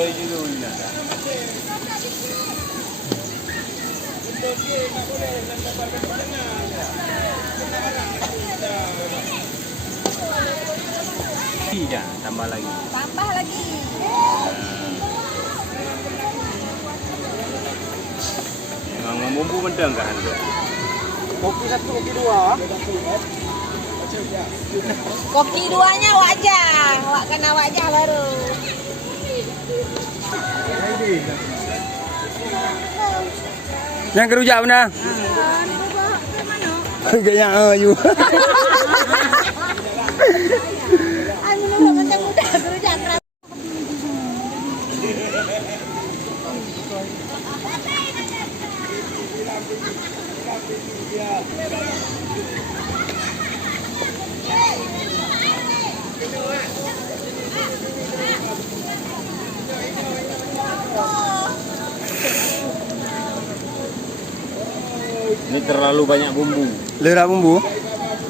Iya, tambah lagi. Tambah lagi. Memang bumbu medang kan? Kopi satu, kopi dua. Koki duanya wajah, wak kena wajah baru. Yang kerujak benar. Kayaknya you. Anu nurut macam muda kerja keras. Ini terlalu banyak bumbu. Lera bumbu.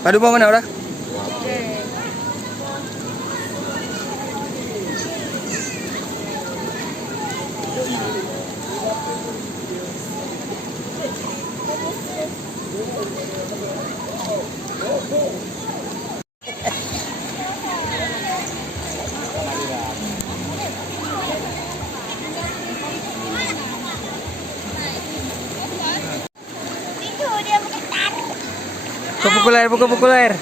Padu bawang mana udah? Pukul air.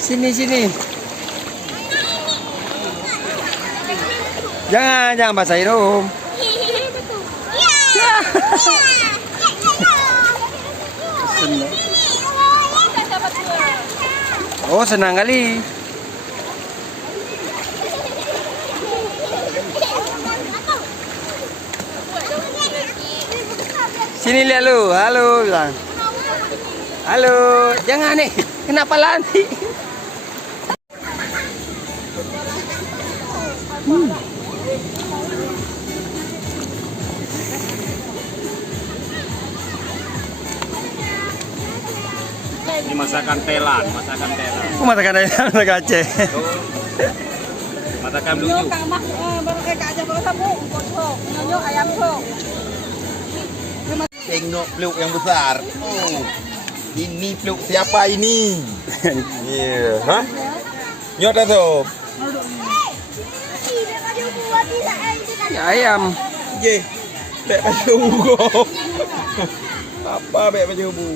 Sini. Jangan basahin Om. Oh, senang kali. Sini lihat lu, halo bilang. Halo, jangan nih, kenapa lari? Ini masakan telan. Aku masakan Aceh. Masakan lucu. Baru kayak aja baru sabu, kocok, nyonya ayam sok. Tengok peluk yang besar. Ini peluk siapa ini? Iya, hah? Nyot atau? Ya, ayam. Ye, bek baju kok. Apa bek baju bu?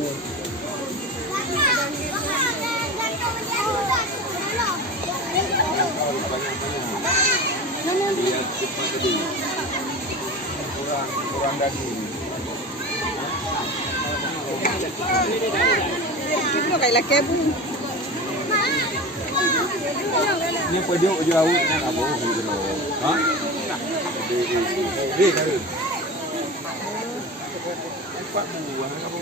Kurang daging. Itu kayak laki bu. Ini peduk jauh nak apa gitu. Hah? Di. Empat buah apa?